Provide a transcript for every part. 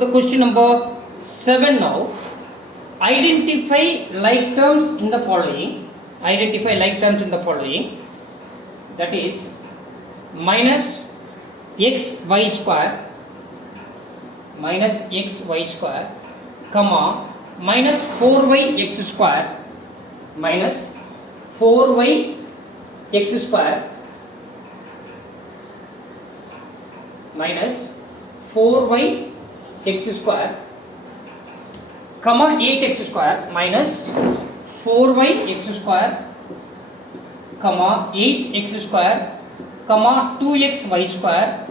the question number 7 now. Identify like terms in the following. Identify like terms in the following. That is minus xy square, minus xy square, comma minus 4y x square, minus 4y x square, minus 4y x square, comma 8x square, minus 4y x square, comma 8x square, comma 2xy square,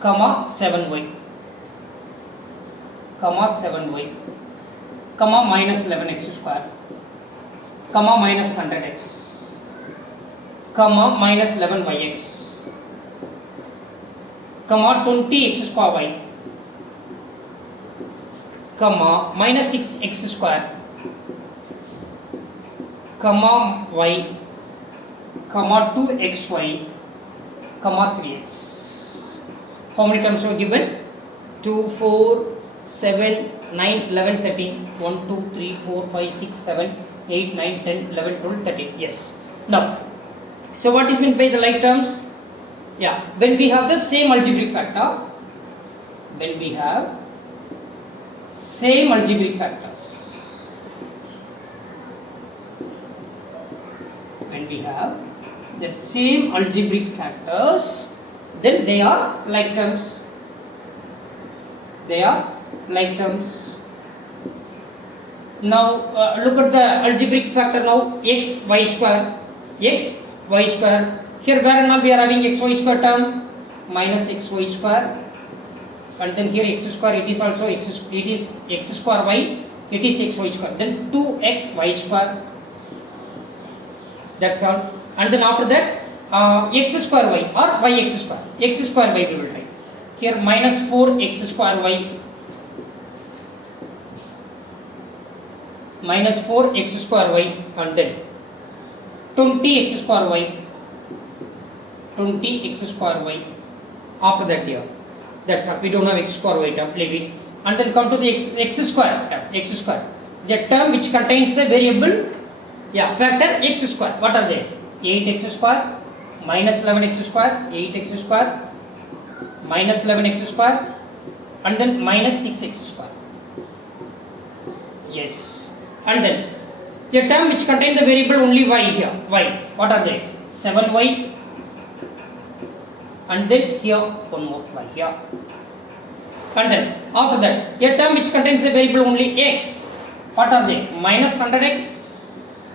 comma 7y, comma 7y, comma minus 11x square, comma minus 100x, comma minus 11yx, comma 20x square y, comma minus 6x square, comma y, comma 2xy, comma 3x. How many terms are given? 2, 4, 7, 9, 11, 13. 1, 2, 3, 4, 5, 6, 7, 8, 9, 10, 11, 12, 13. Yes. Now, so what is meant by the like terms? Yeah, when we have the same algebraic factor, when we have same algebraic factors, when we have that same algebraic factors, then they are like terms. They are like terms. Now look at the algebraic factor now, x y square, x y square. Here where and all we are having x y square term, minus x y square, and then here x square, it is also x square y, it is x y square, then 2x y square, that's all. And then after that x square y or y x square y we will write here, minus 4x square y, minus 4x square y, and then 20x square y, 20x square y. After that here, that's all. We don't have x square y term, leave it. And then come to the x square term, x square, the term which contains the variable, yeah, factor x square. What are they? 8x square, minus 11x square, 8x square, minus 11x square, and then minus 6x square. Yes. And then a term which contains the variable only y here, y. What are they? 7y, and then here one more y here. And then after that a term which contains the variable only x. What are they? Minus 100x,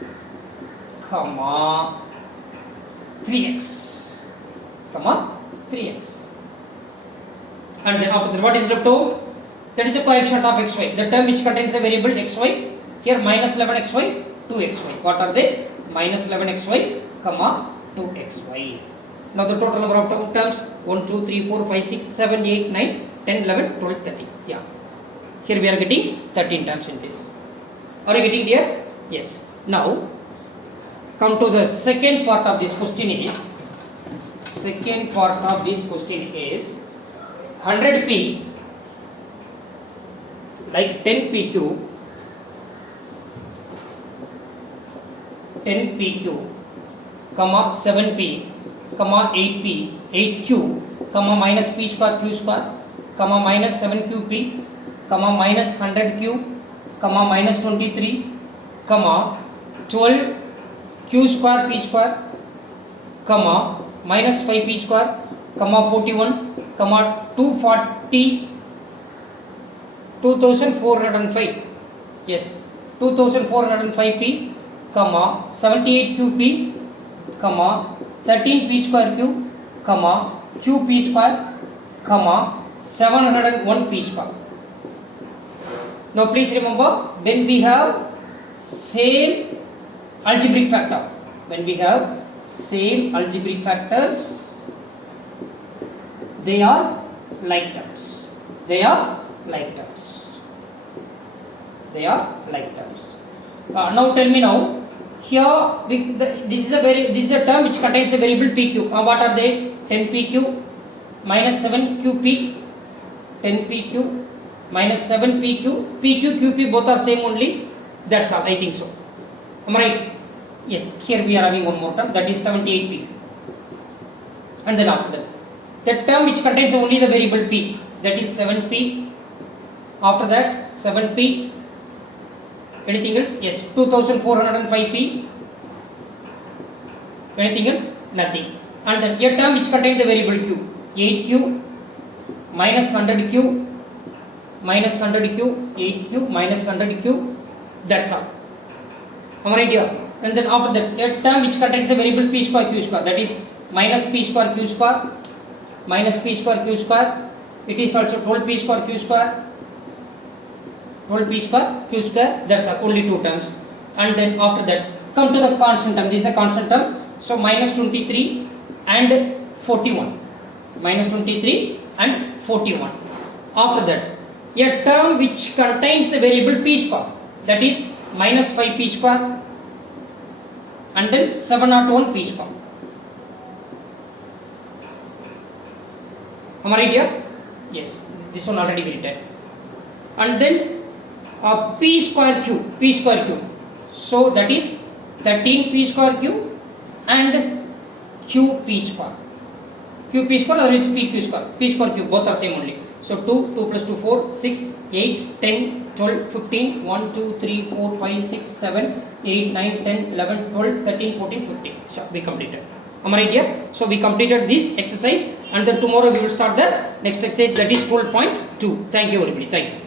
comma 3x, comma 3x. And then after that what is left over? That is the coefficient of xy, the term which contains the variable xy. Here minus 11xy, 2xy. What are they? Minus 11xy, comma 2xy. Now the total number of terms, 1, 2, 3, 4, 5, 6, 7, 8, 9, 10, 11, 12, 13. Yeah. Here we are getting 13 terms in this. Are you getting here? Yes. Now come to the second part of this question is, 100p like 10pq, 10pq, comma 7p, comma 8p, 8q, comma minus p square q square, comma minus 7qp, comma minus 100q, comma minus 23, comma 12q square p square, comma minus 5p square, comma 41, comma 240, 2405, yes, 2405p, comma 78qp, comma 13p square q, comma qp square, comma 701p square. Now please remember, when we have same algebraic factor, when we have same algebraic factors, they are like terms. They are like terms. They are like terms. Now tell me now. Here this is a term which contains a variable pq. What are they? 10pq minus 7qp, 10pq minus 7 PQ, PQ, QP both are same only. That's all, I think so. Am I right? Yes, here we are having one more term, that is 78 PQ. And then after that, the term which contains only the variable P, that is 7P. After that, 7P. Anything else? Yes, 2405P. Anything else? Nothing. And then a term which contains the variable Q, 8Q minus 100Q minus 100Q, 8Q minus 100Q. That's all. Am I right here? And then after that, a term which contains the variable P square Q square, that is minus P square Q square minus P square Q square. It is also 12P square Q square. 12P square Q square. That's all. Only two terms. And then after that, come to the constant term. This is a constant term. So minus 23 and 41. Minus 23 and 41. After that, a term which contains the variable P square, that is minus 5P square and then 701 P square. Am I right here? Yes, this one already we written. And then P square Q, P square Q. So that is 13P square Q and QP square. QP square or is PQ square? P square Q, both are same only. So 2, 2 plus 2, 4, 6, 8, 10, 12, 15, 1, 2, 3, 4, 5, 6, 7, 8, 9, 10, 11, 12, 13, 14, 15. So we completed. Am I right here? So we completed this exercise and then tomorrow we will start the next exercise, that is 12.2. Thank you everybody. Thank you.